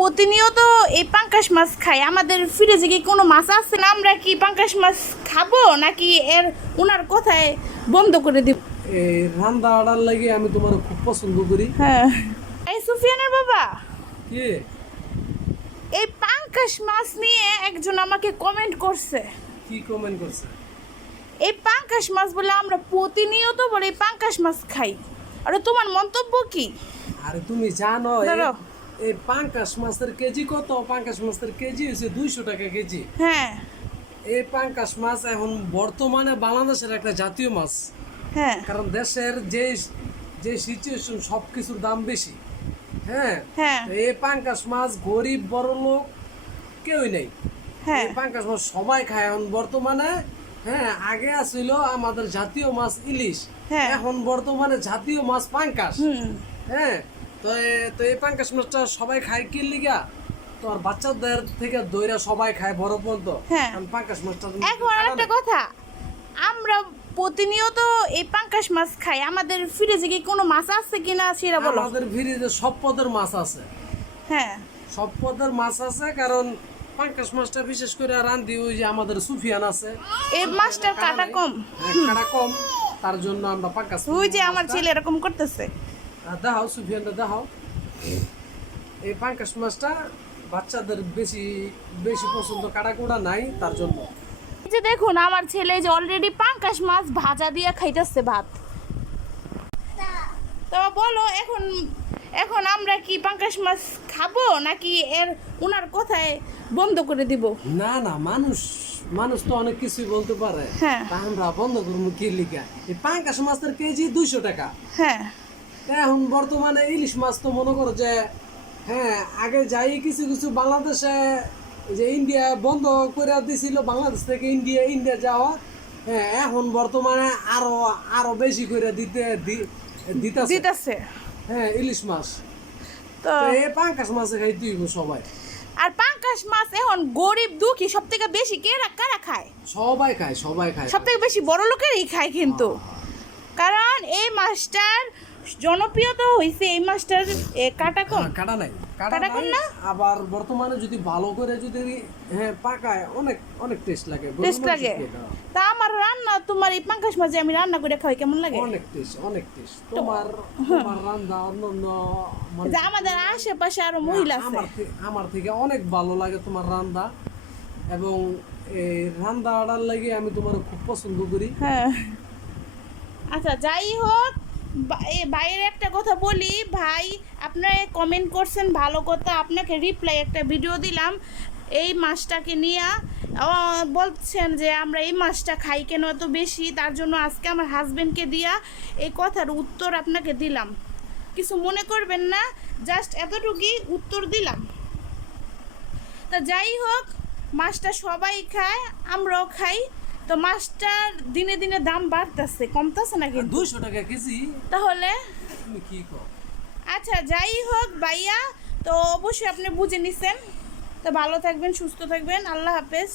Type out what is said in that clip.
প্রতিনিয়ত এই পাঙ্কাশ মাছ খাই। আমাদের ফ্রিজে কি কোনো মাছ আছে না? আমরা কি পাঙ্কাশ মাছ খাবো নাকি এর ওনার কথায় বন্ধ করে দিব? এই রান্না অর্ডার লাগে আমি তোমার খুব পছন্দ করি। হ্যাঁ, এই সুফিয়ানের বাবা, কি এই পাঙ্কাশ মাছ নিয়ে একজন আমাকে কমেন্ট করছে। কি কমেন্ট করছে? এই পাঙ্কাশ মাছ বলে আমরা প্রতিনিয়ত বলে এই পাঙ্কাশ মাছ খাই। আর তোমার মন্তব্য কি? আরে তুমি জানো দাঁড়াও। এই পাঙ্কাশ মাছের কেজি কত? পাঙ্কাশ মাছের কেজি হচ্ছে 200 টাকা কেজি। হ্যাঁ এই পাঙ্কাশ মাছ এখন বর্তমানে বাংলাদেশের একটা জাতীয় মাছ, হ্যাঁ কারণ দেশের যে যে সিচুয়েশন সব কিছুর দাম বেশি। হ্যাঁ, হ্যাঁ তো এই পাঙ্কাশ মাছ গরিব বড় লোক কেউই নেই। হ্যাঁ এই পাঙ্কাশ মাছ সবাই খায় এখন বর্তমানে। হ্যাঁ, আগে আছিল আমাদের জাতীয় মাছ ইলিশ, হ্যাঁ। এখন বর্তমানে জাতীয় মাছ পাঙ্কাশ। হ্যাঁ, তো এই পাঙ্কাশ মাছটা সবাই খায় কি লিগা? তো আর বাচ্চাদের থেকে দইরা সবাই খায় বড় পর্যন্ত। হ্যাঁ। কারণ পাঙ্কাশ মাছটা এখন একটা কথা, আমরা প্রতিনিয়ত এই পাঙ্কাশ মাছ খাই। আমাদের ফ্রিজে কি কোনো মাছ আছে কিনা সেটা বলো। আমাদের ফ্রিজে সব পদের মাছ আছে, হ্যাঁ সব পদের মাছ আছে। কারণ পাঙ্কাশ মাছটা বিশেষ করে রান্ধি ওই যে আমাদের সুফিয়ান আছে, এই মাছটার কাটা কম। হ্যাঁ, কাটা কম, তার জন্য আমরা পাঙ্কাশ ওই যে আমার ছেলে এরকম করতেছে। দেখাও সুফিয়ানটা দেখাও। এই পাঙ্কাশ মাছটা বাচ্চাদের বেশি বেশি পছন্দ, কাটা কোড়া নাই তার জন্য। এই যে দেখুন আমার ছেলে যে অলরেডি পাঙ্কাশ মাছ ভাজা দিয়ে খাইতেছে ভাত। তো বলো এখন, এখন আমরা কি পাঙ্কাশ মাছ খাবো নাকি এর ওনার কথায় বন্ধ করে দিব? না না, মানুষ মানুষ তো অনেক কিছুই বলতে পারে। হ্যাঁ। তা আমরা বন্ধ করবো কি লিগা? এই পাঙ্কাশ মাছের কেজি 200 টাকা। হ্যাঁ এখন বর্তমানে ইলিশ মাছ তো মনে করো যে, হ্যাঁ, আগে যাই কিছু কিছু বাংলাদেশে যে ইন্ডিয়া বন্ধ করে দিছিল, বাংলাদেশ থেকে ইন্ডিয়া যাওয়া। হ্যাঁ, এখন বর্তমানে আরো আরো বেশি করে দিতেছে। দিতেছে। হ্যাঁ, ইলিশ মাছ। তো তো এই পাঙ্কাশ মাছে খাইতে হইব সবাই। আর পাঙ্কাশ মাছ এখন গরিব দুঃখী সব থেকে বেশি কারা খায়? সবাই খায়, সবাই খায়। সব থেকে বেশি বড় লোকেরই খায় কিন্তু। কারণ এই মাছটার জনপ্রিয়তা হয়েছে, এই মাছটার কাটা কম। কাটা নাই, কাটা কম নাই। না? আবার বর্তমানে যদি ভালো করে যদি হ্যাঁ পাকায় অনেক অনেক টেস্ট লাগে। টেস্ট লাগে। তা আমার রান্না, তোমার এই পাঙ্কাশ মাছ যে আমি রান্না করে খাই কেমন লাগে? অনেক টেস্ট, অনেক টেস্ট। তোমার রান্না অন্য যে আমাদের আশেপাশে আরো মহিলা আছে, আমার থেকে অনেক ভালো লাগে তোমার রান্না। এবং এই রান্না অর্ডার লাগে আমি তোমার খুব পছন্দ করি। হ্যাঁ। আচ্ছা যাই হোক, এই বাইরে একটা কথা বলি ভাই, আপনারা কমেন্ট করছেন ভালো কথা, আপনাকে রিপ্লাই একটা ভিডিও দিলাম এই মাছটাকে নিয়ে। বলছেন যে আমরা এই মাছটা খাই কেন এত বেশি, তার জন্য আজকে আমার হাজবেন্ডকে দিয়া এই কথার উত্তর আপনাকে দিলাম। কিছু মনে করবেন না, জাস্ট এতটুকুই উত্তর দিলাম। তা যাই হোক, মাছটা সবাই খায়, আমরাও খাই। তো মাছটার দিনে দিনে দাম বাড়তেছে, কমতেছে না কিন্তু। 200 টাকা কেজি, তাহলে তুমি কি কও? আচ্ছা যাই হোক ভাইয়া, তো অবশ্যই আপনি বুঝে নিছেন। তো ভালো থাকবেন, সুস্থ থাকবেন, আল্লাহ হাফেজ।